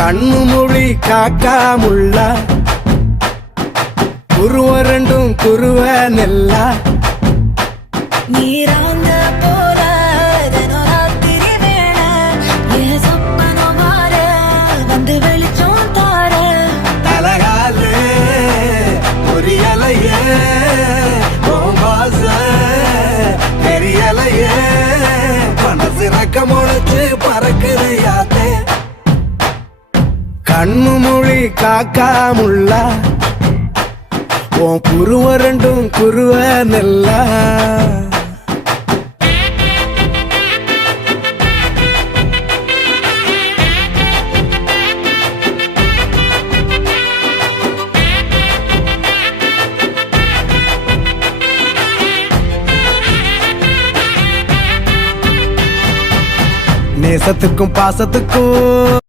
கண்ணு மொழி காக்காமுள்ள குருவ ரெண்டும் குருவ நெல்லா நீராங்க போல தினராத்திரி வேளை என் சொப்பனம் மாற வந்து வெளிச்சம் தார தலகாலே பொரியலையே ஓம்பாச பெரியலையே மனசு ரக்க முளைச்சு பறக்குதையாத்தே கண்ணு மொழி காக்காமுள்ள உன் குருவ ரெண்டும் குருவ நெல்லா நேசத்துக்கும் பாசத்துக்கும்